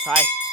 猜。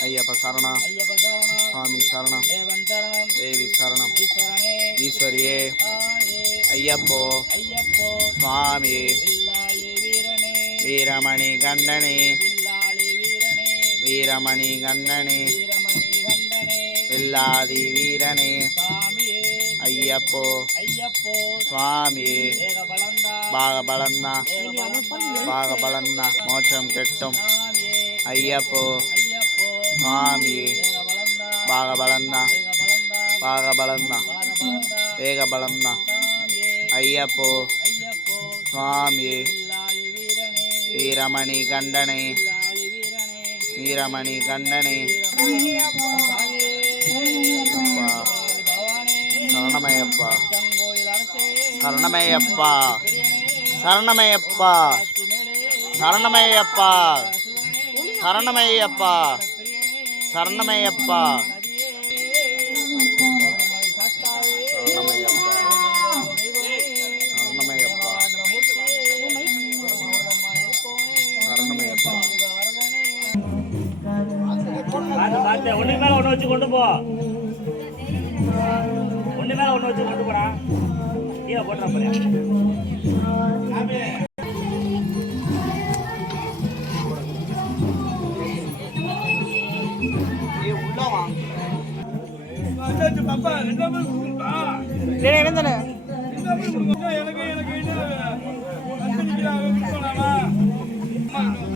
ஐயப்ப சரணா சுவாமி சரணம். தேவி சரணம். ஈஸ்வரியே. ஐயப்போ. சுவாமி வீரமணி கண்ணனே. வீரமணி கண்ணனே. வில்லாதி வீரனே. ஐயப்போ சுவாமி பாக பலந்தா பாக பலந்தா மோட்சம் கெட்டும். ஐயப்போ சுவாமி பாக பலந்தா பாக பலந்தா ஏக பலந்தா ஐயப்போ சுவாமி வீரமணி கண்டனே வீரமணி கண்டனே. சரணமயப்பா. சரணமயப்பா. சரணமயப்பா. சரணமயப்பா. சரணமயப்பா. சரணமயப்பா. ஒன்னு மேல ஒன்னு வச்சு கொண்டு போ. மேல ஒண்ணு வச்சு கொண்டு போறான் கீழே போட்டுற போறியா எனக்கு எனக்கு